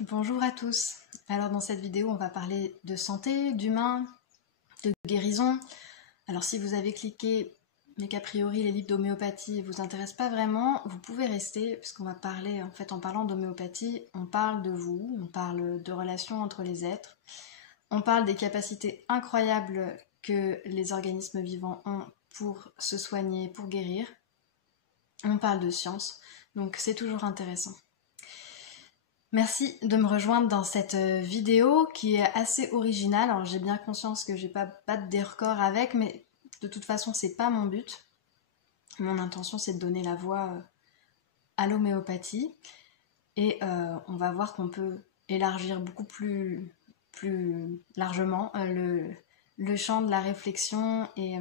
Bonjour à tous. Alors dans cette vidéo, on va parler de santé, d'humain, de guérison. Alors si vous avez cliqué, mais qu'a priori les livres d'homéopathie ne vous intéressent pas vraiment, vous pouvez rester, puisqu'on va parler, en parlant d'homéopathie, on parle de vous, on parle de relations entre les êtres, on parle des capacités incroyables que les organismes vivants ont pour se soigner, pour guérir. On parle de science, donc c'est toujours intéressant. Merci de me rejoindre dans cette vidéo qui est assez originale. Alors j'ai bien conscience que je vais pas battre des records avec, mais de toute façon c'est pas mon but. Mon intention c'est de donner la voix à l'homéopathie et on va voir qu'on peut élargir beaucoup plus largement le champ de la réflexion et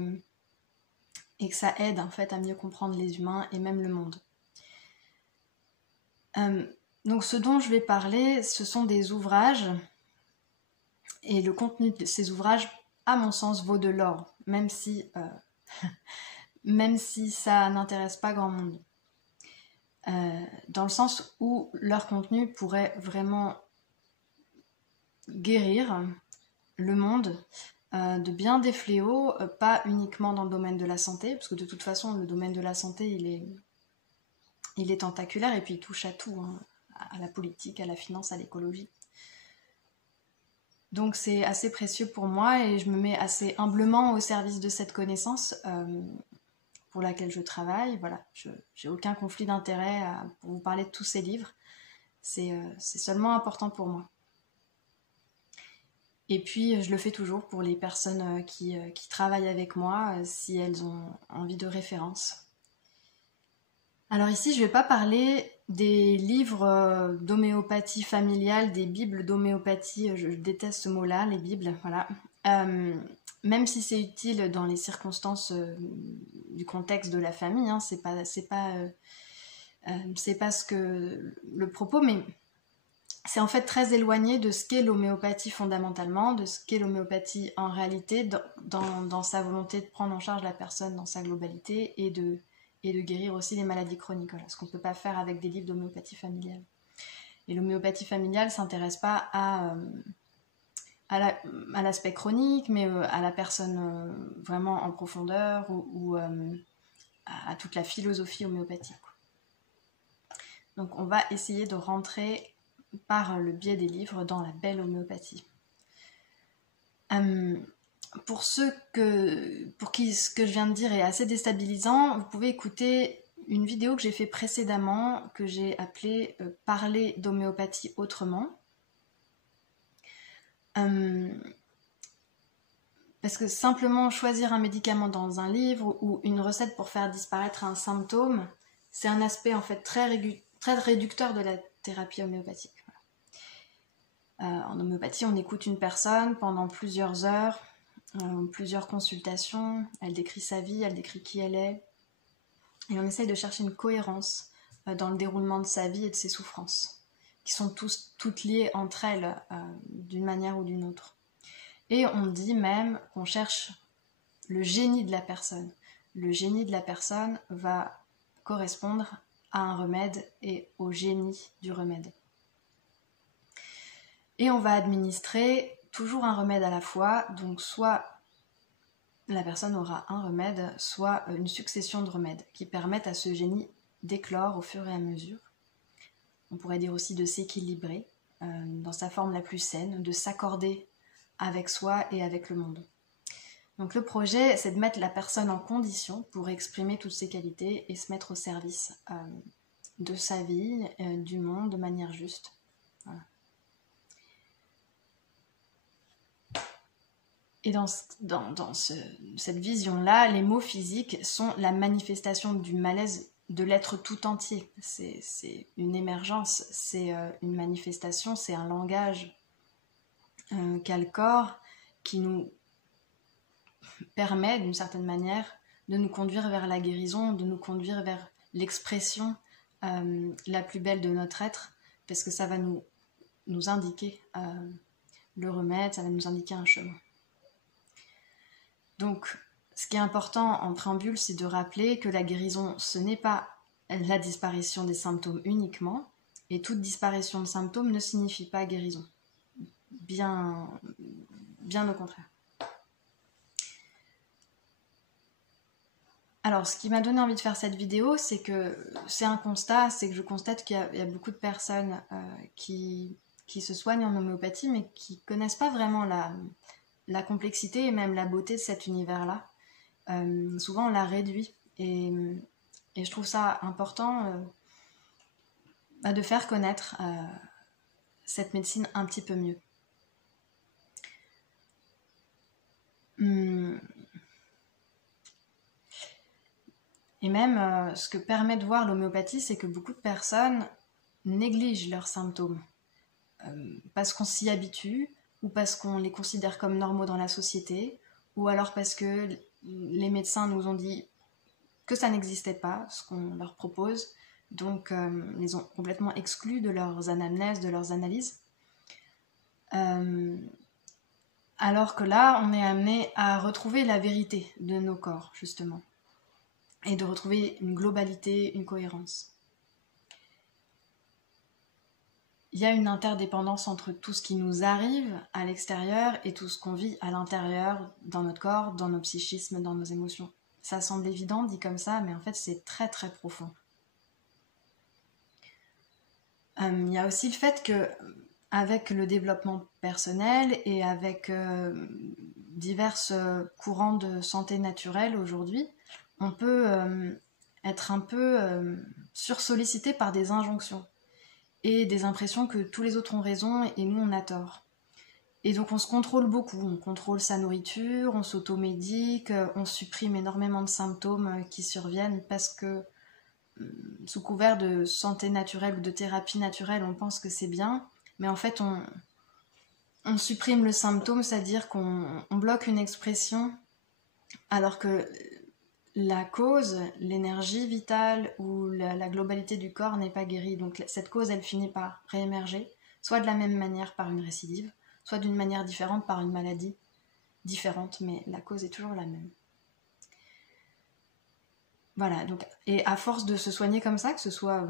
que ça aide en fait à mieux comprendre les humains et même le monde. Donc ce dont je vais parler, ce sont des ouvrages, et le contenu de ces ouvrages, à mon sens, vaut de l'or, même si ça n'intéresse pas grand monde. Dans le sens où leur contenu pourrait vraiment guérir le monde de bien des fléaux, pas uniquement dans le domaine de la santé, parce que de toute façon, le domaine de la santé, il est tentaculaire et puis il touche à tout, hein, à la politique, à la finance, à l'écologie. Donc c'est assez précieux pour moi et je me mets assez humblement au service de cette connaissance pour laquelle je travaille. Voilà, j'ai aucun conflit d'intérêt pour vous parler de tous ces livres. C'est seulement important pour moi. Et puis je le fais toujours pour les personnes qui travaillent avec moi, si elles ont envie de références. Alors ici, je ne vais pas parler des livres d'homéopathie familiale, des bibles d'homéopathie, je déteste ce mot-là, les bibles, voilà. Même si c'est utile dans les circonstances du contexte de la famille, hein, c'est pas ce que le propos, mais c'est en fait très éloigné de ce qu'est l'homéopathie fondamentalement, de ce qu'est l'homéopathie en réalité, dans sa volonté de prendre en charge la personne dans sa globalité et de guérir aussi les maladies chroniques, voilà, ce qu'on ne peut pas faire avec des livres d'homéopathie familiale. Et l'homéopathie familiale ne s'intéresse pas à l'aspect chronique, mais à la personne vraiment en profondeur ou à toute la philosophie homéopathique. Donc on va essayer de rentrer par le biais des livres dans la belle homéopathie. Pour qui ce que je viens de dire est assez déstabilisant, vous pouvez écouter une vidéo que j'ai fait précédemment, que j'ai appelée « Parler d'homéopathie autrement ». Parce que simplement choisir un médicament dans un livre ou une recette pour faire disparaître un symptôme, c'est un aspect en fait très réducteur de la thérapie homéopathique. En homéopathie, on écoute une personne pendant plusieurs heures, plusieurs consultations, elle décrit sa vie, elle décrit qui elle est, et on essaye de chercher une cohérence dans le déroulement de sa vie et de ses souffrances, qui sont toutes liées entre elles d'une manière ou d'une autre. Et on dit même qu'on cherche le génie de la personne. Le génie de la personne va correspondre à un remède et au génie du remède. Et on va administrer toujours un remède à la fois, donc soit la personne aura un remède, soit une succession de remèdes qui permettent à ce génie d'éclore au fur et à mesure. On pourrait dire aussi de s'équilibrer dans sa forme la plus saine, de s'accorder avec soi et avec le monde. Donc le projet, c'est de mettre la personne en condition pour exprimer toutes ses qualités et se mettre au service de sa vie, du monde de manière juste. Voilà. Et dans cette vision-là, les mots physiques sont la manifestation du malaise de l'être tout entier. C'est une émergence, c'est une manifestation, c'est un langage qu'a le corps qui nous permet, d'une certaine manière, de nous conduire vers la guérison, de nous conduire vers l'expression la plus belle de notre être, parce que ça va nous indiquer le remède, ça va nous indiquer un chemin. Donc, ce qui est important en préambule, c'est de rappeler que la guérison, ce n'est pas la disparition des symptômes uniquement, Et toute disparition de symptômes ne signifie pas guérison. Bien au contraire. Alors, ce qui m'a donné envie de faire cette vidéo, c'est que c'est un constat, c'est que je constate qu'il y a beaucoup de personnes qui se soignent en homéopathie, mais qui connaissent pas vraiment la complexité et même la beauté de cet univers-là. Souvent, on la réduit. Et je trouve ça important de faire connaître cette médecine un petit peu mieux. Et même, ce que permet de voir l'homéopathie, c'est que beaucoup de personnes négligent leurs symptômes. Parce qu'on s'y habitue, ou parce qu'on les considère comme normaux dans la société, ou alors parce que les médecins nous ont dit que ça n'existait pas, ce qu'on leur propose, donc les ont complètement exclus de leurs anamnèses, de leurs analyses. Alors que là, on est amené à retrouver la vérité de nos corps, justement, et de retrouver une globalité, une cohérence. Il y a une interdépendance entre tout ce qui nous arrive à l'extérieur et tout ce qu'on vit à l'intérieur, dans notre corps, dans nos psychismes, dans nos émotions. Ça semble évident dit comme ça, mais en fait c'est très très profond. Il y a aussi le fait que, avec le développement personnel et avec divers courants de santé naturelle aujourd'hui, on peut être un peu sursollicité par des injonctions et des impressions que tous les autres ont raison et nous on a tort. Et donc on se contrôle beaucoup, on contrôle sa nourriture, on s'automédique, on supprime énormément de symptômes qui surviennent parce que sous couvert de santé naturelle ou de thérapie naturelle, on pense que c'est bien, mais en fait on supprime le symptôme, c'est-à-dire qu'on bloque une expression alors que la cause, l'énergie vitale ou la globalité du corps n'est pas guérie. Donc cette cause, elle finit par réémerger, soit de la même manière par une récidive, soit d'une manière différente par une maladie différente, mais la cause est toujours la même. Voilà, donc, et à force de se soigner comme ça, que ce soit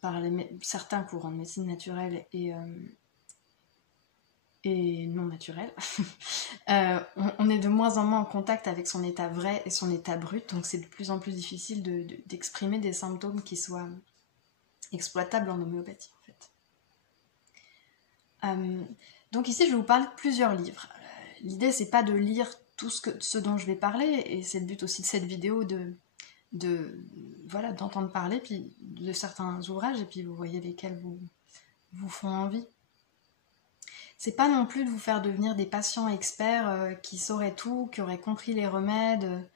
par certains courants de médecine naturelle et non naturelle, on est de moins en moins en contact avec son état vrai et son état brut, donc c'est de plus en plus difficile d'exprimer des symptômes qui soient exploitables en homéopathie en fait. Donc ici je vais vous parler de plusieurs livres. L'idée c'est pas de lire tout ce dont je vais parler, et c'est le but aussi de cette vidéo voilà, d'entendre parler puis de certains ouvrages et puis vous voyez lesquels vous font envie. C'est pas non plus de vous faire devenir des patients experts qui sauraient tout, qui auraient compris les remèdes,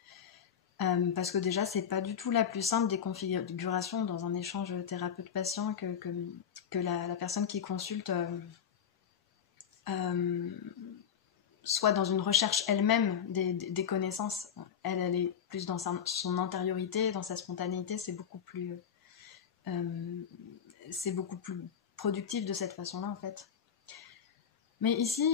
parce que déjà c'est pas du tout la plus simple des configurations dans un échange thérapeute-patient que la personne qui consulte soit dans une recherche elle-même des connaissances. Elle est plus dans son intériorité, dans sa spontanéité, c'est beaucoup plus productif de cette façon-là en fait. Mais ici,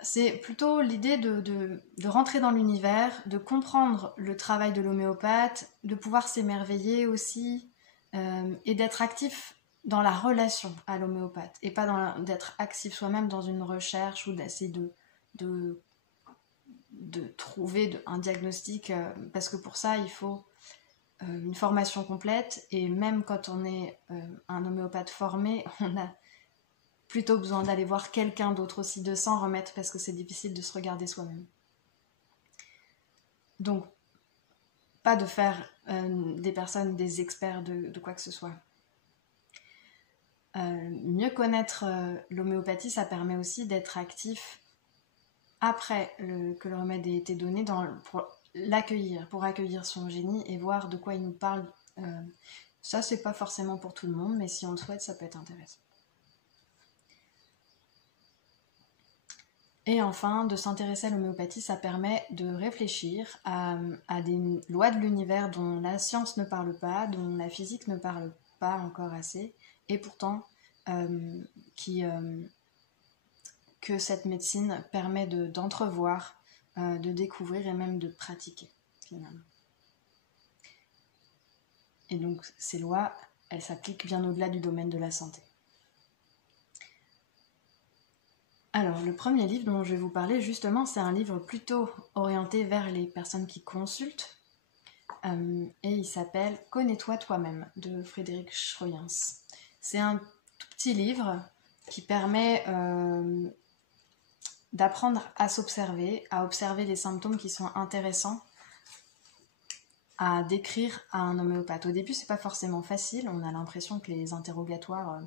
c'est plutôt l'idée de rentrer dans l'univers, de comprendre le travail de l'homéopathe, de pouvoir s'émerveiller aussi, et d'être actif dans la relation à l'homéopathe, et pas d'être actif soi-même dans une recherche ou d'essayer de trouver un diagnostic, parce que pour ça, il faut une formation complète, et même quand on est un homéopathe formé, on a plutôt besoin d'aller voir quelqu'un d'autre aussi, de s'en remettre, parce que c'est difficile de se regarder soi-même. Donc, pas de faire des personnes des experts de quoi que ce soit. Mieux connaître l'homéopathie, ça permet aussi d'être actif après que le remède ait été donné pour l'accueillir, pour accueillir son génie et voir de quoi il nous parle. Ça, c'est pas forcément pour tout le monde, mais si on le souhaite, ça peut être intéressant. Et enfin, de s'intéresser à l'homéopathie, ça permet de réfléchir à des lois de l'univers dont la science ne parle pas, dont la physique ne parle pas encore assez, et pourtant que cette médecine permet d'entrevoir, de découvrir et même de pratiquer, finalement. Et donc, ces lois, elle s'applique bien au-delà du domaine de la santé. Alors, le premier livre dont je vais vous parler, justement, c'est un livre plutôt orienté vers les personnes qui consultent. Et il s'appelle « Connais-toi toi-même » de Frédéric Schroyens. C'est un tout petit livre qui permet d'apprendre à s'observer, à observer les symptômes qui sont intéressants à décrire à un homéopathe. Au début, c'est pas forcément facile, on a l'impression que les interrogatoires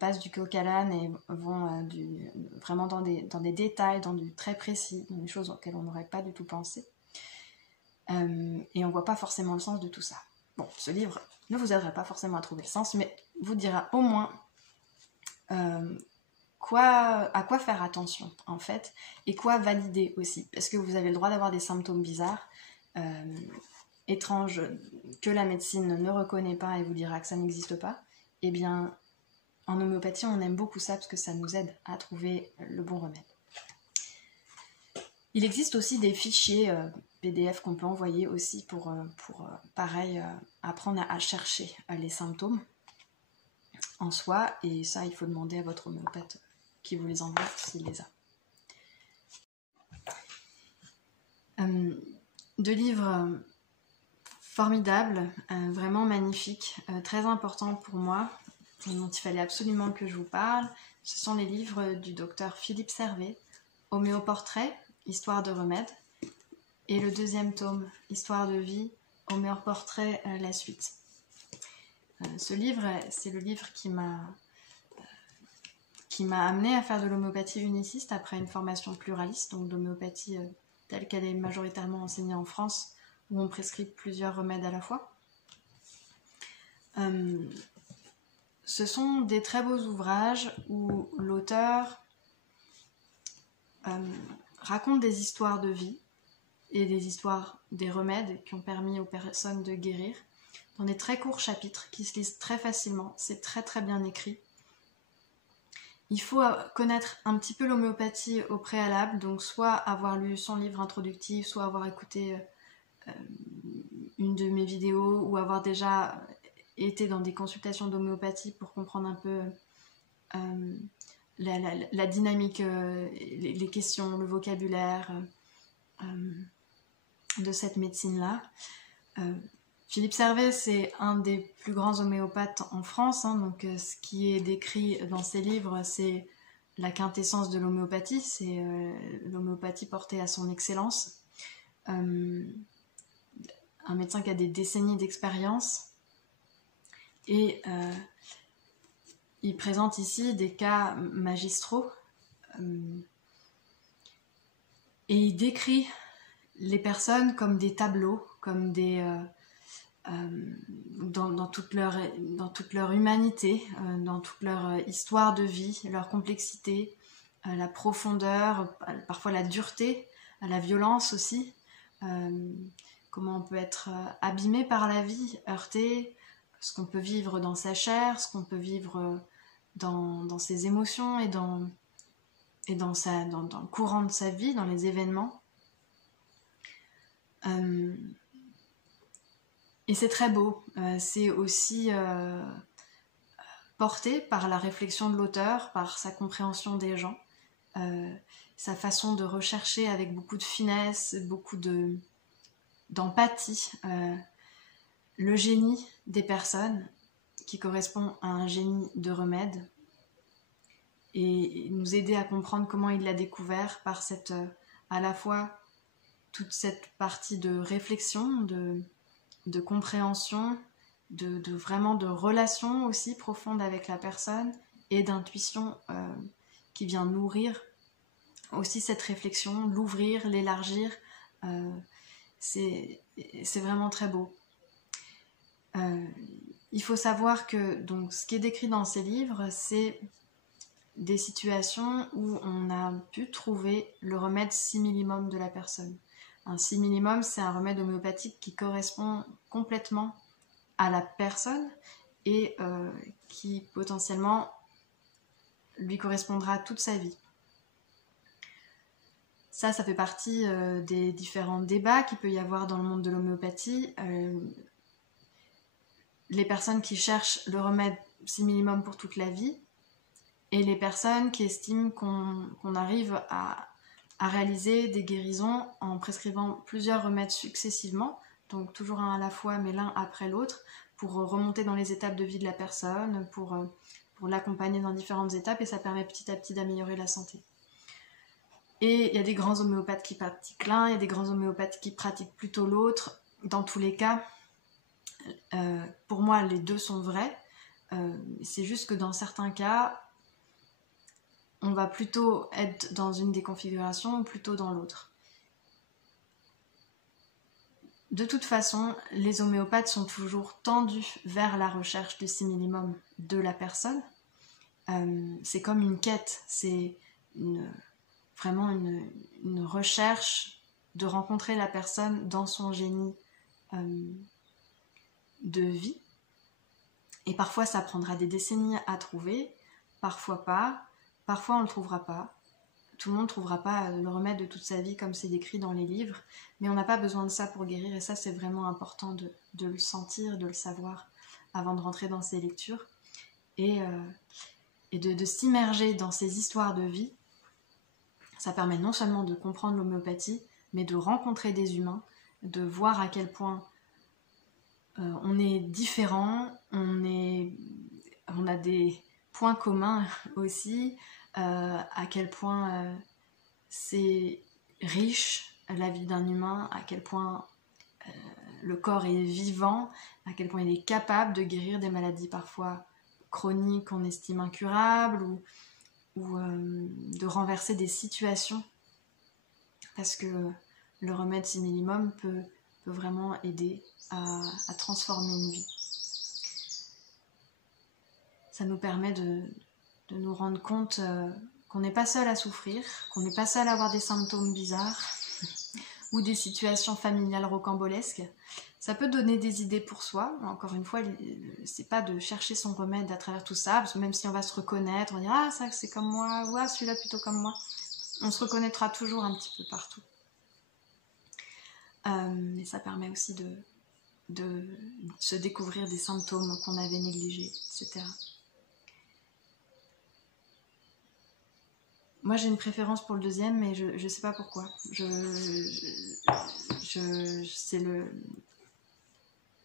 passent du coq à l'âne et vont vraiment dans des détails, dans du très précis, dans des choses auxquelles on n'aurait pas du tout pensé. Et on voit pas forcément le sens de tout ça. Bon, ce livre ne vous aidera pas forcément à trouver le sens, mais vous dira au moins à quoi faire attention, en fait, et quoi valider aussi, parce que vous avez le droit d'avoir des symptômes bizarres, étranges, que la médecine ne reconnaît pas et vous dira que ça n'existe pas. Eh bien, en homéopathie, on aime beaucoup ça, parce que ça nous aide à trouver le bon remède. Il existe aussi des fichiers PDF qu'on peut envoyer aussi pour pareil, apprendre à chercher les symptômes en soi, et ça, il faut demander à votre homéopathe qui vous les envoie s'il les a. Deux livres formidables, vraiment magnifiques, très importants pour moi, dont il fallait absolument que je vous parle. Ce sont les livres du docteur Philippe Servet, Homéoportrait, Histoire de remède, et le deuxième tome, Histoire de vie, Homéoportrait, la suite. Ce livre, c'est le livre qui m'a amené à faire de l'homéopathie uniciste après une formation pluraliste, donc d'homéopathie telle qu'elle est majoritairement enseignée en France, où on prescrit plusieurs remèdes à la fois. Ce sont des très beaux ouvrages où l'auteur raconte des histoires de vie et des histoires des remèdes qui ont permis aux personnes de guérir dans des très courts chapitres qui se lisent très facilement. C'est très très bien écrit. Il faut connaître un petit peu l'homéopathie au préalable, donc soit avoir lu son livre introductif, soit avoir écouté une de mes vidéos, ou avoir déjà été dans des consultations d'homéopathie pour comprendre un peu la dynamique, les questions, le vocabulaire de cette médecine-là. Philippe Servet, c'est un des plus grands homéopathes en France, hein, donc ce qui est décrit dans ses livres, c'est la quintessence de l'homéopathie, c'est l'homéopathie portée à son excellence. Un médecin qui a des décennies d'expérience, et il présente ici des cas magistraux, et il décrit les personnes comme des tableaux, comme des... dans toute leur humanité, dans toute leur histoire de vie, leur complexité, la profondeur, parfois la dureté, la violence aussi, comment on peut être abîmé par la vie, heurté, ce qu'on peut vivre dans sa chair, ce qu'on peut vivre dans ses émotions et dans le courant de sa vie, dans les événements. Et c'est très beau, c'est aussi porté par la réflexion de l'auteur, par sa compréhension des gens, sa façon de rechercher avec beaucoup de finesse, beaucoup d'empathie, le génie des personnes qui correspond à un génie de remède, et nous aider à comprendre comment il l'a découvert par à la fois toute cette partie de réflexion, de compréhension, vraiment de relation aussi profonde avec la personne, et d'intuition qui vient nourrir aussi cette réflexion, l'ouvrir, l'élargir. C'est vraiment très beau. Il faut savoir que donc, ce qui est décrit dans ces livres, c'est des situations où on a pu trouver le remède similimum de la personne. Un similimum, c'est un remède homéopathique qui correspond complètement à la personne et qui potentiellement lui correspondra toute sa vie. Ça fait partie des différents débats qu'il peut y avoir dans le monde de l'homéopathie. les personnes qui cherchent le remède similimum pour toute la vie et les personnes qui estiment qu'on arrive à réaliser des guérisons en prescrivant plusieurs remèdes successivement, donc toujours un à la fois mais l'un après l'autre, pour remonter dans les étapes de vie de la personne, pour l'accompagner dans différentes étapes, et ça permet petit à petit d'améliorer la santé. Et il y a des grands homéopathes qui pratiquent l'un, il y a des grands homéopathes qui pratiquent plutôt l'autre. Dans tous les cas, pour moi, les deux sont vrais. C'est juste que dans certains cas, on va plutôt être dans une des configurations ou plutôt dans l'autre. De toute façon, les homéopathes sont toujours tendus vers la recherche du similimum de la personne. C'est comme une quête, c'est vraiment une recherche de rencontrer la personne dans son génie de vie. Et parfois, ça prendra des décennies à trouver, parfois pas, parfois on ne le trouvera pas. Tout le monde ne trouvera pas le remède de toute sa vie comme c'est décrit dans les livres, mais on n'a pas besoin de ça pour guérir, et ça c'est vraiment important de le sentir, de le savoir avant de rentrer dans ces lectures, et de s'immerger dans ces histoires de vie. Ça permet non seulement de comprendre l'homéopathie, mais de rencontrer des humains, de voir à quel point on est différents, on a des points communs aussi, à quel point c'est riche la vie d'un humain, à quel point le corps est vivant, à quel point il est capable de guérir des maladies parfois chroniques qu'on estime incurables, ou de renverser des situations, parce que le remède similimum peut vraiment aider à transformer une vie. Ça nous permet de nous rendre compte qu'on n'est pas seul à souffrir, qu'on n'est pas seul à avoir des symptômes bizarres ou des situations familiales rocambolesques. Ça peut donner des idées pour soi. Encore une fois, c'est pas de chercher son remède à travers tout ça, parce que même si on va se reconnaître, on dira « Ah, ça c'est comme moi » ou « Ah, celui-là plutôt comme moi », on se reconnaîtra toujours un petit peu partout. Mais ça permet aussi de se découvrir des symptômes qu'on avait négligés, etc. Moi j'ai une préférence pour le deuxième, mais je sais pas pourquoi. C'est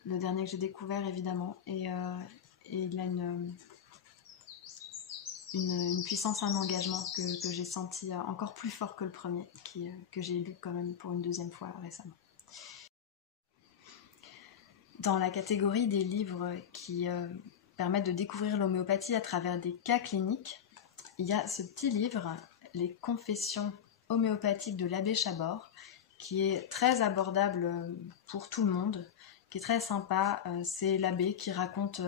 le dernier que j'ai découvert évidemment, et il a une puissance, un engagement que j'ai senti encore plus fort que le premier, que j'ai lu quand même pour une deuxième fois récemment. Dans la catégorie des livres qui permettent de découvrir l'homéopathie à travers des cas cliniques, il y a ce petit livre, Les Confessions homéopathiques de l'abbé Chabord, qui est très abordable pour tout le monde, qui est très sympa. C'est l'abbé qui raconte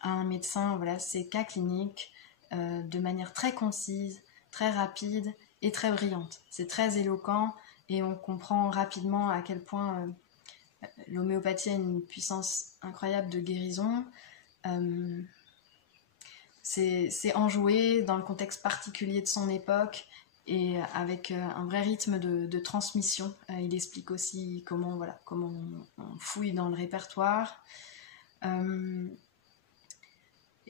à un médecin ses cas cliniques de manière très concise, très rapide et très brillante. C'est très éloquent et on comprend rapidement à quel point l'homéopathie a une puissance incroyable de guérison. C'est enjoué dans le contexte particulier de son époque et avec un vrai rythme de transmission. Il explique aussi comment on fouille dans le répertoire.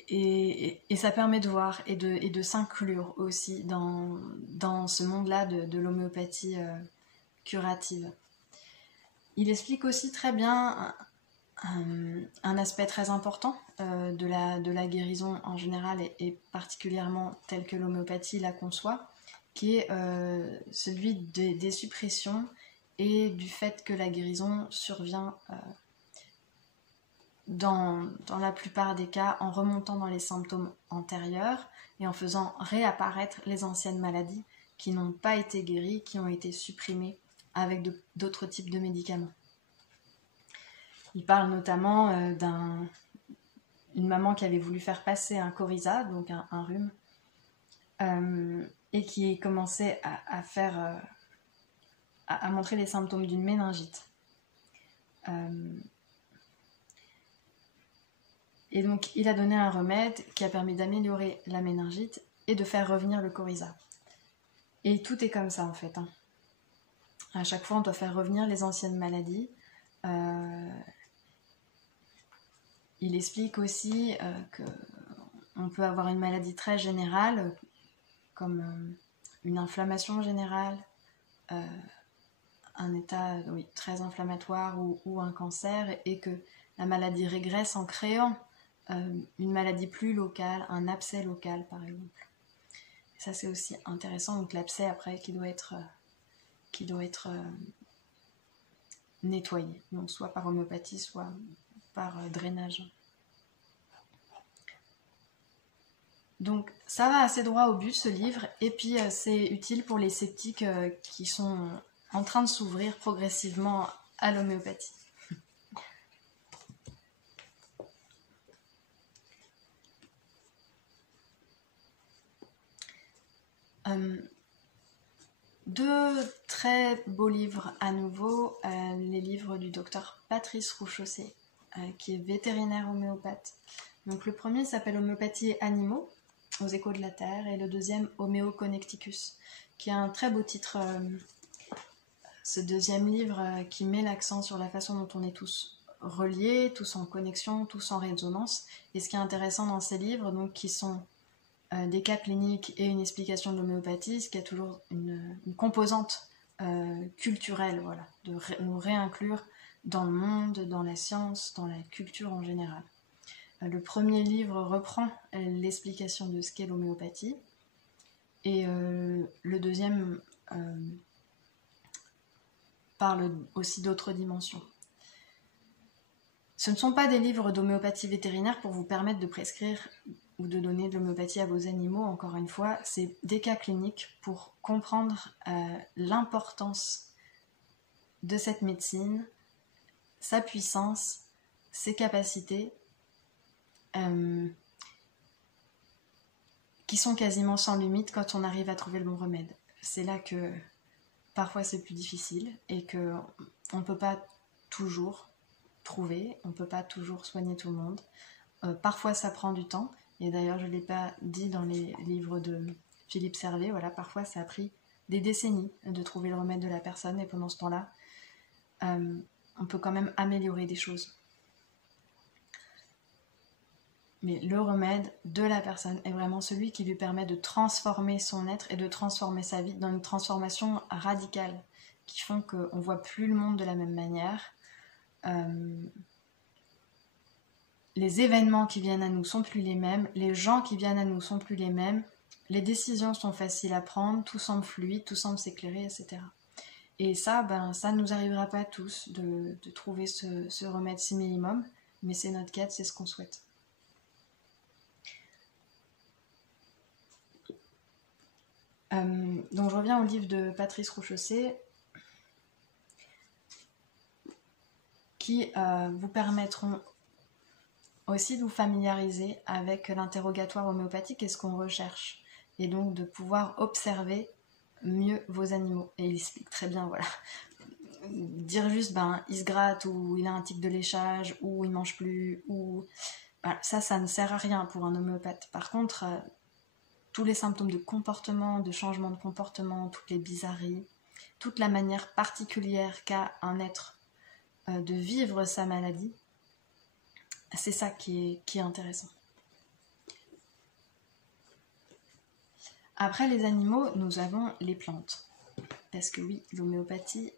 Et ça permet de voir et de s'inclure aussi dans ce monde-là de l'homéopathie curative. Il explique aussi très bien un aspect très important de la guérison en général et particulièrement tel que l'homéopathie la conçoit, qui est celui des suppressions et du fait que la guérison survient dans la plupart des cas en remontant dans les symptômes antérieurs et en faisant réapparaître les anciennes maladies qui n'ont pas été guéries, qui ont été supprimées avec d'autres types de médicaments. Il parle notamment d'une maman qui avait voulu faire passer un coryza, donc un rhume, et qui commençait à montrer les symptômes d'une méningite. Et donc il a donné un remède qui a permis d'améliorer la méningite et de faire revenir le coryza. Et tout est comme ça en fait. À chaque fois on doit faire revenir les anciennes maladies. Il explique aussi qu'on peut avoir une maladie très générale, comme une inflammation générale, un état très inflammatoire ou un cancer, et que la maladie régresse en créant une maladie plus locale, un abcès local par exemple. Et ça c'est aussi intéressant, donc l'abcès après qui doit être nettoyé, donc soit par homéopathie, soit par drainage. Donc ça va assez droit au but ce livre, et puis c'est utile pour les sceptiques qui sont en train de s'ouvrir progressivement à l'homéopathie. Deux très beaux livres à nouveau, les livres du docteur Patrice Rouchaussé, qui est vétérinaire homéopathe. Donc le premier s'appelle Homéopathie et animaux, aux échos de la terre, et le deuxième Homéo Connecticus, qui a un très beau titre. Ce deuxième livre qui met l'accent sur la façon dont on est tous reliés, tous en connexion, tous en résonance. Et ce qui est intéressant dans ces livres, donc, qui sont des cas cliniques et une explication de l'homéopathie, ce qui a toujours une composante culturelle, voilà, de nous réinclure dans le monde, dans la science, dans la culture en général. Le premier livre reprend l'explication de ce qu'est l'homéopathie, et le deuxième parle aussi d'autres dimensions. Ce ne sont pas des livres d'homéopathie vétérinaire pour vous permettre de prescrire ou de donner de l'homéopathie à vos animaux, encore une fois, c'est des cas cliniques pour comprendre l'importance de cette médecine, sa puissance, ses capacités, qui sont quasiment sans limite quand on arrive à trouver le bon remède. C'est là que parfois c'est plus difficile et qu'on ne peut pas toujours trouver, on ne peut pas toujours soigner tout le monde. Parfois ça prend du temps, et d'ailleurs je ne l'ai pas dit dans les livres de Philippe Servet, voilà, parfois ça a pris des décennies de trouver le remède de la personne, et pendant ce temps-là, on peut quand même améliorer des choses. Mais le remède de la personne est vraiment celui qui lui permet de transformer son être et de transformer sa vie dans une transformation radicale, qui font qu'on ne voit plus le monde de la même manière. Les événements qui viennent à nous sont plus les mêmes, les gens qui viennent à nous sont plus les mêmes, les décisions sont faciles à prendre, tout semble fluide, tout semble s'éclairer, etc. Et ça, ça ne nous arrivera pas tous de trouver ce remède simillimum, mais c'est notre quête, c'est ce qu'on souhaite. Donc je reviens au livre de Patrice Rouchaussé, qui vous permettront aussi de vous familiariser avec l'interrogatoire homéopathique et ce qu'on recherche, et donc de pouvoir observer mieux vos animaux. Et il explique très bien, voilà. Dire juste, il se gratte, ou il a un tic de léchage, ou il mange plus, ou... Voilà, ça ne sert à rien pour un homéopathe. Par contre, tous les symptômes de comportement, de changement de comportement, toutes les bizarreries, toute la manière particulière qu'a un être de vivre sa maladie, c'est ça qui est intéressant. Après les animaux, nous avons les plantes. Parce que oui, l'homéopathie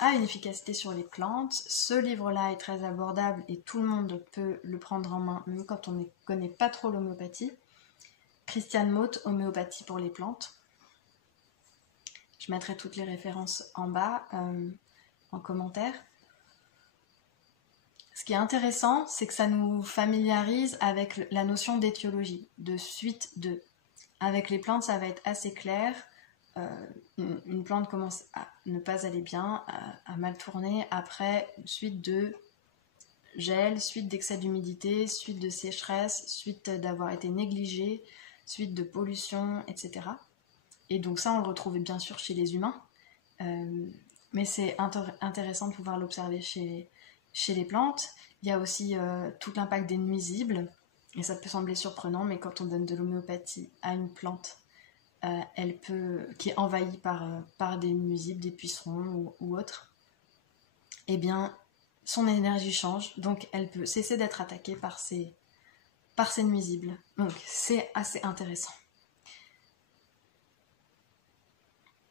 a une efficacité sur les plantes. Ce livre-là est très abordable et tout le monde peut le prendre en main, même quand on ne connaît pas trop l'homéopathie. Christiane Motte, Homéopathie pour les plantes. Je mettrai toutes les références en bas, en commentaire. Ce qui est intéressant, c'est que ça nous familiarise avec la notion d'étiologie, de suite de. Avec les plantes, ça va être assez clair. Une plante commence à ne pas aller bien, à mal tourner, après suite de gel, suite d'excès d'humidité, suite de sécheresse, suite d'avoir été négligée, suite de pollution, etc. Et donc ça, on le retrouve bien sûr chez les humains, mais c'est intéressant de pouvoir l'observer chez les plantes. Il y a aussi tout l'impact des nuisibles, et ça peut sembler surprenant, mais quand on donne de l'homéopathie à une plante, qui est envahie par des nuisibles, des pucerons ou autres, eh bien, son énergie change, donc elle peut cesser d'être attaquée par ces nuisibles. Donc c'est assez intéressant.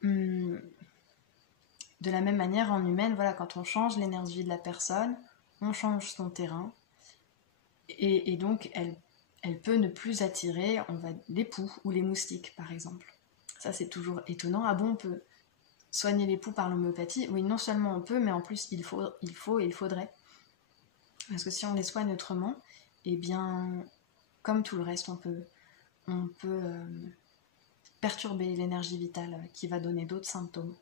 De la même manière, en humaine, voilà, quand on change l'énergie de la personne, on change son terrain, et donc elle peut ne plus attirer les poux ou les moustiques, par exemple. Ça, c'est toujours étonnant. Ah bon, on peut soigner les poux par l'homéopathie? Oui, non seulement on peut, mais en plus il faudrait. Parce que si on les soigne autrement, eh bien, comme tout le reste, on peut perturber l'énergie vitale qui va donner d'autres symptômes.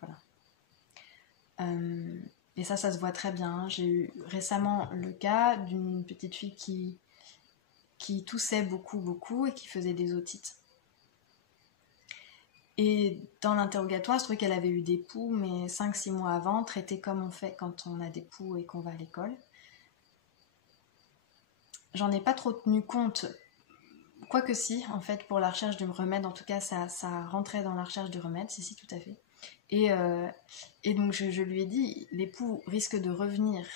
Voilà. Et ça se voit très bien. J'ai eu récemment le cas d'une petite fille qui toussait beaucoup et qui faisait des otites. Et dans l'interrogatoire, je trouvais qu'elle avait eu des poux, mais 5-6 mois avant, traités comme on fait quand on a des poux et qu'on va à l'école. J'en ai pas trop tenu compte, quoique si, en fait, pour la recherche du remède, en tout cas, ça rentrait dans la recherche du remède, si, tout à fait. Et donc, je lui ai dit, les poux risquent de revenir.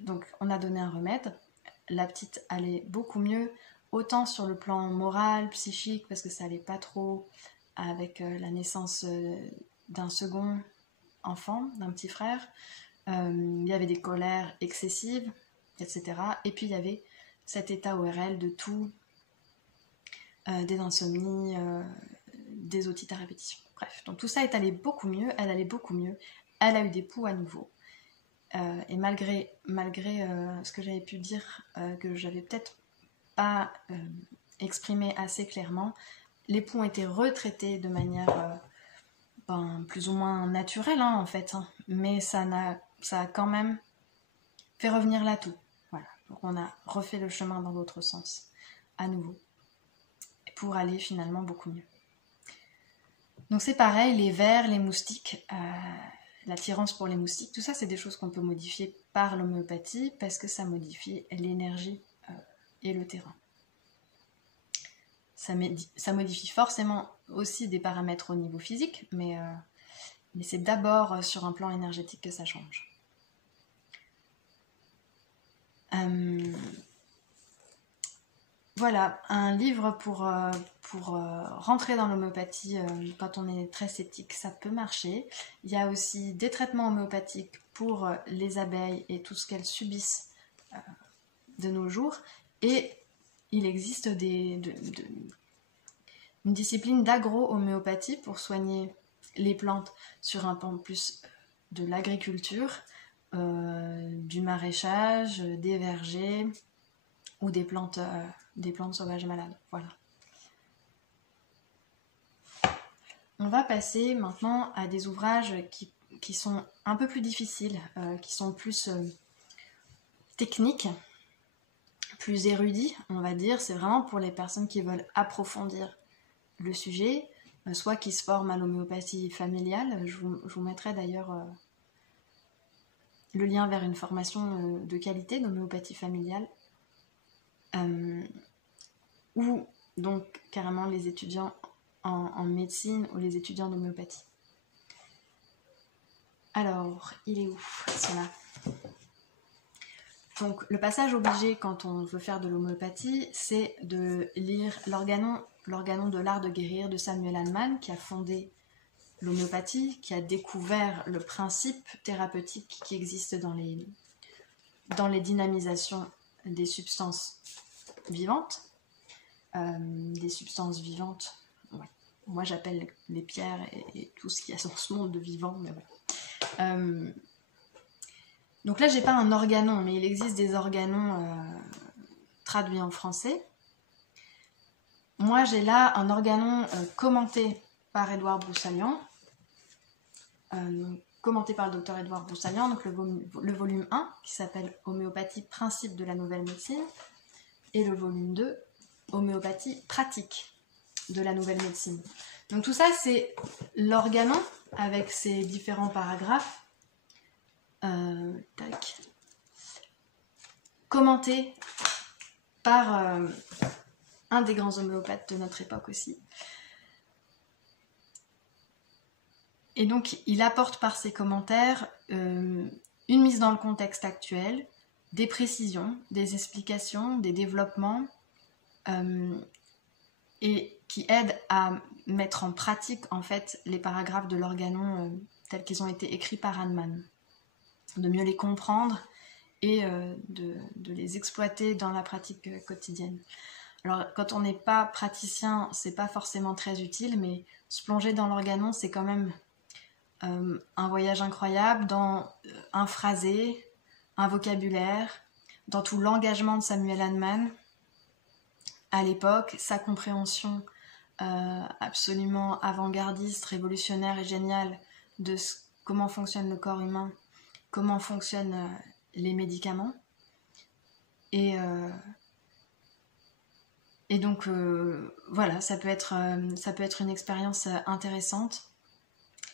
Donc, on a donné un remède. La petite allait beaucoup mieux, autant sur le plan moral, psychique, parce que ça allait pas trop avec la naissance d'un second enfant, d'un petit frère. Il y avait des colères excessives, etc. Et puis il y avait cet état ORL de tout, des insomnies, des otites à répétition. Bref, donc tout ça est allé beaucoup mieux, elle allait beaucoup mieux, elle a eu des poux à nouveau. Et malgré ce que j'avais pu dire, que j'avais peut-être pas exprimé assez clairement, les poux ont été retraités de manière plus ou moins naturelle, en fait, hein, mais ça a quand même fait revenir l'atout. Voilà. Donc on a refait le chemin dans l'autre sens, à nouveau, pour aller finalement beaucoup mieux. Donc c'est pareil, les vers, les moustiques, l'attirance pour les moustiques, tout ça c'est des choses qu'on peut modifier par l'homéopathie parce que ça modifie l'énergie et le terrain. Ça modifie forcément aussi des paramètres au niveau physique, mais c'est d'abord sur un plan énergétique que ça change. Voilà, un livre pour rentrer dans l'homéopathie quand on est très sceptique, ça peut marcher. Il y a aussi des traitements homéopathiques pour les abeilles et tout ce qu'elles subissent de nos jours. Et il existe une discipline d'agro-homéopathie pour soigner les plantes sur un plan plus de l'agriculture, du maraîchage, des vergers ou des plantes sauvages malades. Voilà. On va passer maintenant à des ouvrages qui sont un peu plus difficiles, qui sont plus techniques, plus érudits, on va dire. C'est vraiment pour les personnes qui veulent approfondir le sujet, soit qui se forment à l'homéopathie familiale. Je vous mettrai d'ailleurs le lien vers une formation de qualité d'homéopathie familiale, ou donc carrément les étudiants en médecine ou les étudiants d'homéopathie. Alors, il est où celui-là? Donc, le passage obligé quand on veut faire de l'homéopathie, c'est de lire l'Organon de l'art de guérir de Samuel Hahnemann, qui a fondé l'homéopathie, qui a découvert le principe thérapeutique qui existe dans les dynamisations des substances vivantes. Des substances vivantes, ouais. Moi j'appelle les pierres et tout ce qu'il y a dans ce monde de vivant, mais voilà. Donc là j'ai pas un organon, mais il existe des organons traduits en français. Moi j'ai là un organon commenté par Édouard Broussalian, commenté par le docteur Édouard Broussalian, donc le volume 1 qui s'appelle Homéopathie, principe de la nouvelle médecine, et le volume 2, Homéopathie pratique de la nouvelle médecine. Donc tout ça c'est l'organon avec ses différents paragraphes, commenté par un des grands homéopathes de notre époque aussi. Et donc il apporte par ses commentaires une une mise dans le contexte actuel, des précisions, des explications, des développements, et qui aident à mettre en pratique en fait les paragraphes de l'organon tels qu'ils ont été écrits par Hahnemann, de mieux les comprendre et de les exploiter dans la pratique quotidienne. Alors quand on n'est pas praticien, c'est pas forcément très utile, mais se plonger dans l'organon, c'est quand même un voyage incroyable dans un phrasé, un vocabulaire, dans tout l'engagement de Samuel Hahnemann à l'époque, sa compréhension absolument avant-gardiste, révolutionnaire et géniale de comment fonctionne le corps humain, comment fonctionnent les médicaments. Et donc voilà, ça peut être une expérience intéressante.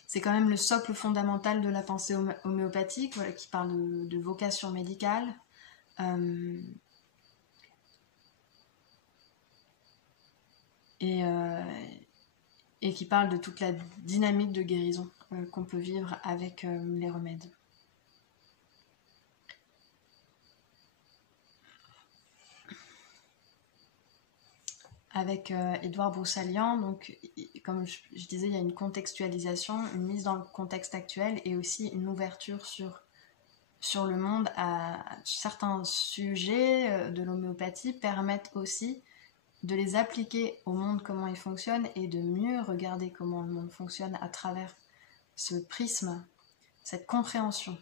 C'est quand même le socle fondamental de la pensée homéopathique, voilà, qui parle de vocation médicale. Et qui parle de toute la dynamique de guérison qu'on peut vivre avec les remèdes. Avec Édouard Broussalian, donc, comme je disais, il y a une contextualisation, une mise dans le contexte actuel et aussi une ouverture sur le monde à certains sujets de l'homéopathie permettent aussi de les appliquer au monde, comment il fonctionne, et de mieux regarder comment le monde fonctionne à travers ce prisme, cette compréhension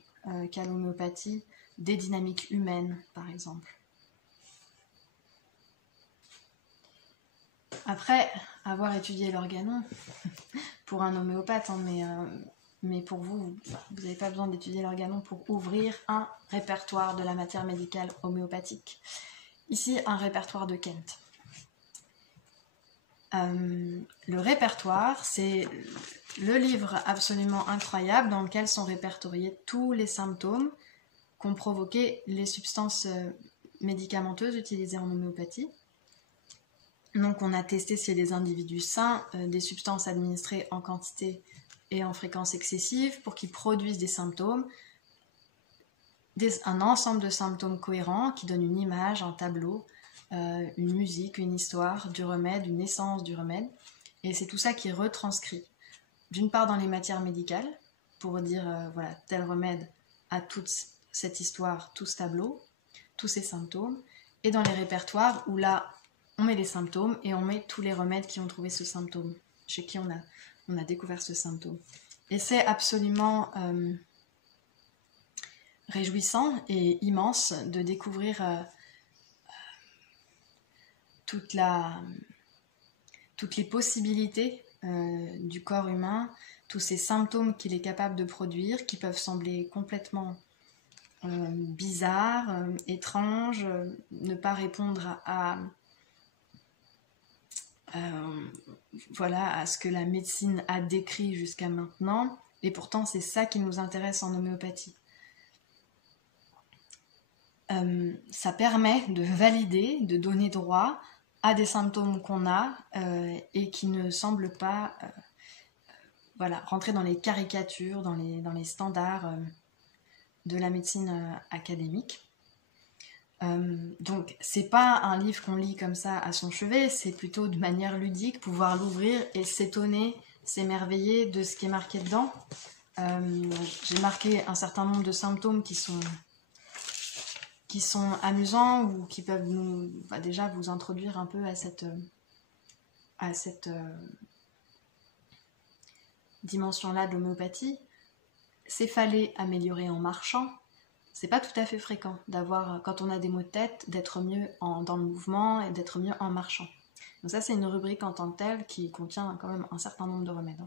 qu'a l'homéopathie des dynamiques humaines, par exemple. Après avoir étudié l'organon, pour un homéopathe, hein, mais pour vous n'avez pas besoin d'étudier l'organon pour ouvrir un répertoire de la matière médicale homéopathique. Ici, un répertoire de Kent. Le répertoire, c'est le livre absolument incroyable dans lequel sont répertoriés tous les symptômes qu'ont provoqué les substances médicamenteuses utilisées en homéopathie. Donc on a testé chez les individus sains des substances administrées en quantité et en fréquence excessive pour qu'ils produisent des symptômes, un ensemble de symptômes cohérents qui donnent une image, un tableau, une musique, une histoire du remède, une essence du remède. Et c'est tout ça qui est retranscrit, d'une part dans les matières médicales, pour dire, voilà, tel remède a toute cette histoire, tout ce tableau, tous ces symptômes, et dans les répertoires où là, on met les symptômes et on met tous les remèdes qui ont trouvé ce symptôme, chez qui on a découvert ce symptôme. Et c'est absolument réjouissant et immense de découvrir toutes les possibilités du corps humain, tous ces symptômes qu'il est capable de produire, qui peuvent sembler complètement bizarres, étranges, ne pas répondre à ce que la médecine a décrit jusqu'à maintenant, et pourtant c'est ça qui nous intéresse en homéopathie. Ça permet de valider, de donner droit à des symptômes qu'on a et qui ne semblent pas rentrer dans les caricatures, dans les standards de la médecine académique. Donc c'est pas un livre qu'on lit comme ça à son chevet, c'est plutôt de manière ludique, pouvoir l'ouvrir et s'étonner, s'émerveiller de ce qui est marqué dedans. J'ai marqué un certain nombre de symptômes qui sont amusants ou qui peuvent déjà vous introduire un peu à cette dimension-là de l'homéopathie. Céphalée améliorée en marchant. C'est pas tout à fait fréquent d'avoir, quand on a des maux de tête, d'être mieux dans le mouvement et d'être mieux en marchant. Donc ça, c'est une rubrique en tant que telle qui contient quand même un certain nombre de remèdes.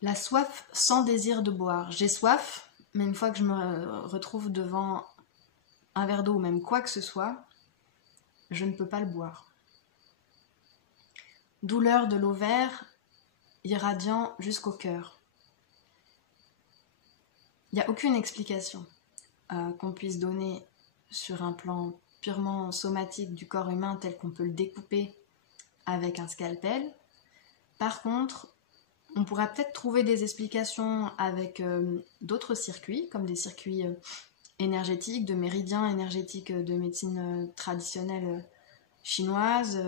La soif sans désir de boire. J'ai soif, mais une fois que je me retrouve devant un verre d'eau ou même quoi que ce soit, je ne peux pas le boire. Douleur de l'ovaire, irradiant jusqu'au cœur. Il n'y a aucune explication qu'on puisse donner sur un plan purement somatique du corps humain tel qu'on peut le découper avec un scalpel. Par contre, On pourrait peut-être trouver des explications avec d'autres circuits, comme des circuits énergétiques, de méridiens énergétiques de médecine traditionnelle chinoise,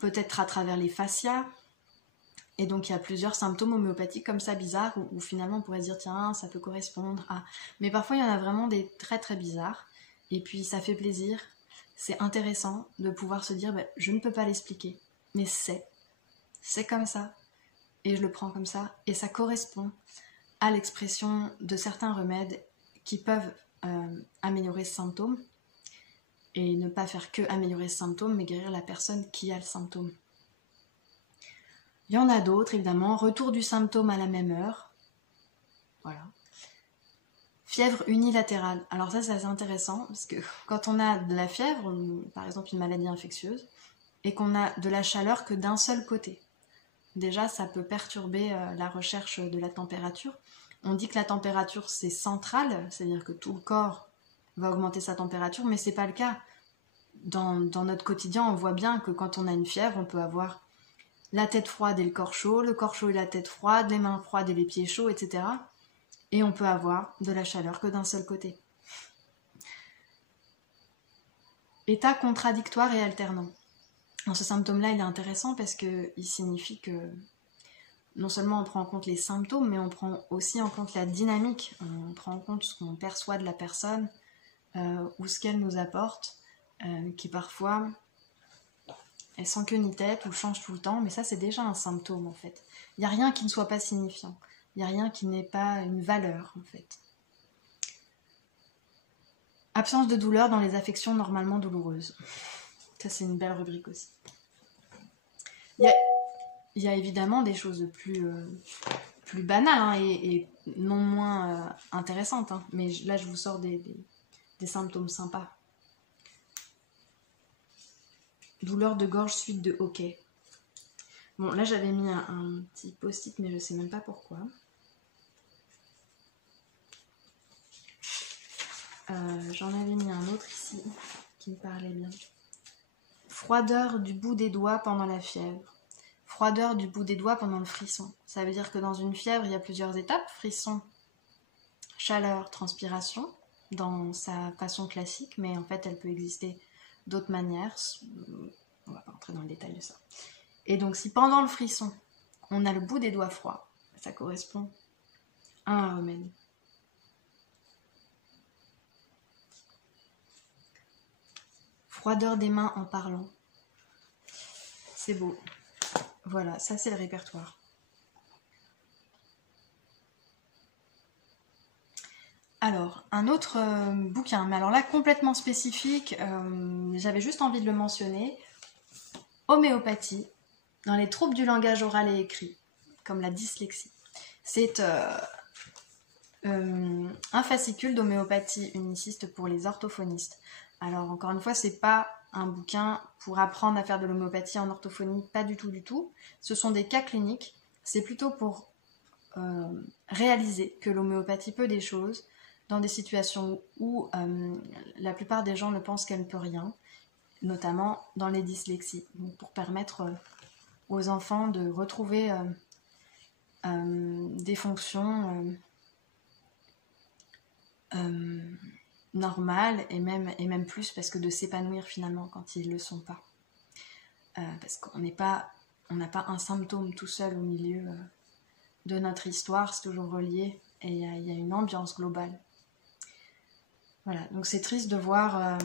peut-être à travers les fascias. Et donc il y a plusieurs symptômes homéopathiques comme ça bizarres où finalement on pourrait se dire tiens ça peut correspondre à... Mais parfois il y en a vraiment des très très bizarres et puis ça fait plaisir, c'est intéressant de pouvoir se dire je ne peux pas l'expliquer mais c'est comme ça et je le prends comme ça et ça correspond à l'expression de certains remèdes qui peuvent améliorer ce symptôme et ne pas faire que améliorer ce symptôme mais guérir la personne qui a le symptôme. Il y en a d'autres, évidemment. Retour du symptôme à la même heure. Voilà. Fièvre unilatérale. Alors ça, c'est assez intéressant, parce que quand on a de la fièvre, par exemple une maladie infectieuse, et qu'on a de la chaleur que d'un seul côté, déjà, ça peut perturber la recherche de la température. On dit que la température, c'est central, c'est-à-dire que tout le corps va augmenter sa température, mais c'est pas le cas. Dans notre quotidien, on voit bien que quand on a une fièvre, on peut avoir la tête froide et le corps chaud et la tête froide, les mains froides et les pieds chauds, etc. Et on peut avoir de la chaleur que d'un seul côté. État contradictoire et alternant. Alors ce symptôme-là, il est intéressant parce qu'il signifie que non seulement on prend en compte les symptômes, mais on prend aussi en compte la dynamique. On prend en compte ce qu'on perçoit de la personne ou ce qu'elle nous apporte, qui parfois... Elle sent queue ni tête ou change tout le temps, mais ça c'est déjà un symptôme en fait. Il n'y a rien qui ne soit pas signifiant, il n'y a rien qui n'ait pas une valeur en fait. Absence de douleur dans les affections normalement douloureuses. Ça c'est une belle rubrique aussi. Il y a évidemment des choses plus banales hein, et non moins intéressantes, hein, mais là je vous sors des symptômes sympas. Douleur de gorge suite de hoquet. Bon, là j'avais mis un petit post-it, mais je sais même pas pourquoi. J'en avais mis un autre ici qui me parlait bien. Froideur du bout des doigts pendant la fièvre. Froideur du bout des doigts pendant le frisson. Ça veut dire que dans une fièvre, il y a plusieurs étapes. Frisson, chaleur, transpiration, dans sa façon classique, mais en fait elle peut exister d'autres manières. On va pas rentrer dans le détail de ça. Et donc si pendant le frisson, on a le bout des doigts froid, ça correspond à un remède. Froideur des mains en parlant. C'est beau. Voilà, ça c'est le répertoire. Alors, un autre bouquin, mais alors là complètement spécifique, j'avais juste envie de le mentionner. Homéopathie, dans les troubles du langage oral et écrit, comme la dyslexie. C'est un fascicule d'homéopathie uniciste pour les orthophonistes. Alors encore une fois, c'est pas un bouquin pour apprendre à faire de l'homéopathie en orthophonie, pas du tout du tout. Ce sont des cas cliniques, c'est plutôt pour réaliser que l'homéopathie peut des choses dans des situations où la plupart des gens ne pensent qu'elle ne peut rien, notamment dans les dyslexies, donc pour permettre aux enfants de retrouver des fonctions normales et même plus, parce que de s'épanouir finalement quand ils ne le sont pas. Parce qu'on n'a pas un symptôme tout seul au milieu de notre histoire, c'est toujours relié et il y a une ambiance globale. Voilà, donc c'est triste de voir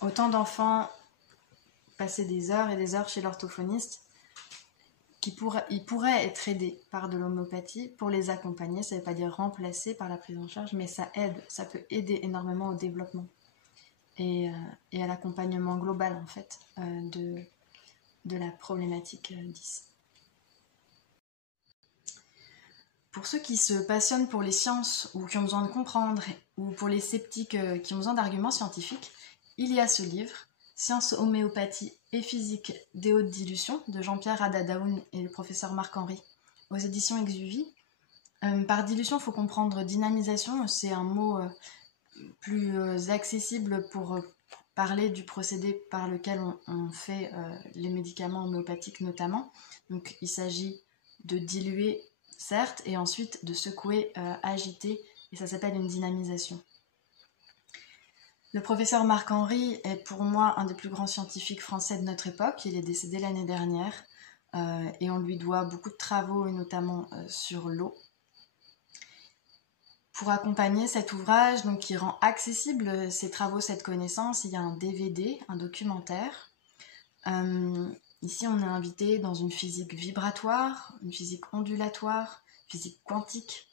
autant d'enfants passer des heures et des heures chez l'orthophoniste ils pourraient être aidés par de l'homéopathie pour les accompagner, ça ne veut pas dire remplacer par la prise en charge, mais ça aide, ça peut aider énormément au développement et à l'accompagnement global en fait de la problématique 10. Pour ceux qui se passionnent pour les sciences ou qui ont besoin de comprendre, ou pour les sceptiques qui ont besoin d'arguments scientifiques, il y a ce livre, Science, homéopathie et physique des hautes dilutions, de Jean-Pierre Adadaoun et le professeur Marc-Henri, aux éditions Exuvie. Par dilution, il faut comprendre dynamisation, c'est un mot plus accessible pour parler du procédé par lequel on fait les médicaments homéopathiques notamment. Donc il s'agit de diluer, certes, et ensuite de secouer, agiter, et ça s'appelle une dynamisation. Le professeur Marc-Henri est pour moi un des plus grands scientifiques français de notre époque. Il est décédé l'année dernière et on lui doit beaucoup de travaux, et notamment sur l'eau. Pour accompagner cet ouvrage, donc, qui rend accessible ces travaux, cette connaissance, il y a un DVD, un documentaire. Ici, on est invité dans une physique vibratoire, une physique ondulatoire, physique quantique,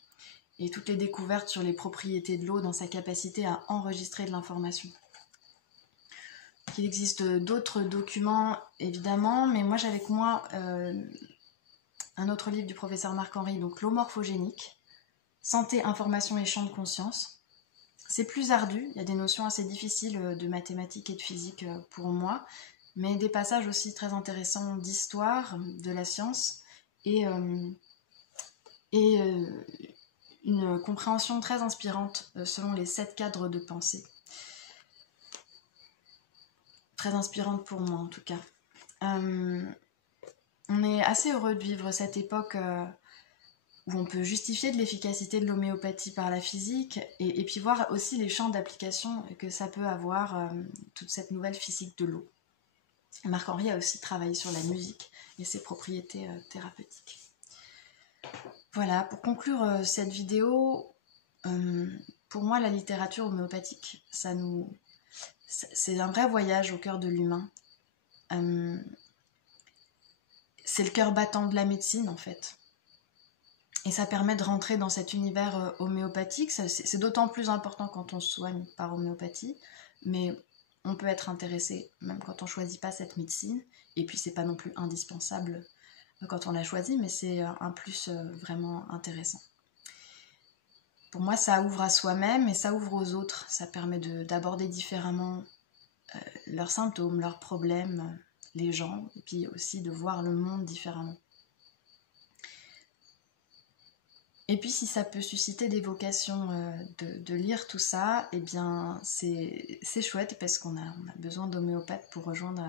et toutes les découvertes sur les propriétés de l'eau dans sa capacité à enregistrer de l'information. Il existe d'autres documents, évidemment, mais moi j'ai avec moi un autre livre du professeur Marc-Henri, donc L'eau morphogénique, Santé, information et champ de conscience. C'est plus ardu, il y a des notions assez difficiles de mathématiques et de physique pour moi, mais des passages aussi très intéressants d'histoire, de la science, et une compréhension très inspirante selon les 7 cadres de pensée. Très inspirante pour moi en tout cas. On est assez heureux de vivre cette époque où on peut justifier de l'efficacité de l'homéopathie par la physique et puis voir aussi les champs d'application que ça peut avoir, toute cette nouvelle physique de l'eau. Marc-Henri a aussi travaillé sur la musique et ses propriétés thérapeutiques. Voilà, pour conclure cette vidéo, pour moi la littérature homéopathique, c'est un vrai voyage au cœur de l'humain. C'est le cœur battant de la médecine en fait. Et ça permet de rentrer dans cet univers homéopathique. C'est d'autant plus important quand on se soigne par homéopathie, mais on peut être intéressé même quand on ne choisit pas cette médecine. Et puis c'est pas non plus indispensable quand on l'a choisi, mais c'est un plus vraiment intéressant. Pour moi, ça ouvre à soi-même et ça ouvre aux autres. Ça permet d'aborder différemment leurs symptômes, leurs problèmes, les gens, et puis aussi de voir le monde différemment. Et puis si ça peut susciter des vocations de lire tout ça, eh bien c'est chouette parce qu'on a besoin d'homéopathes pour rejoindre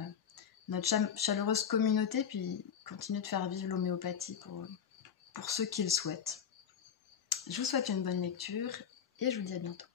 notre chaleureuse communauté, puis continuer de faire vivre l'homéopathie pour ceux qui le souhaitent. Je vous souhaite une bonne lecture et je vous dis à bientôt.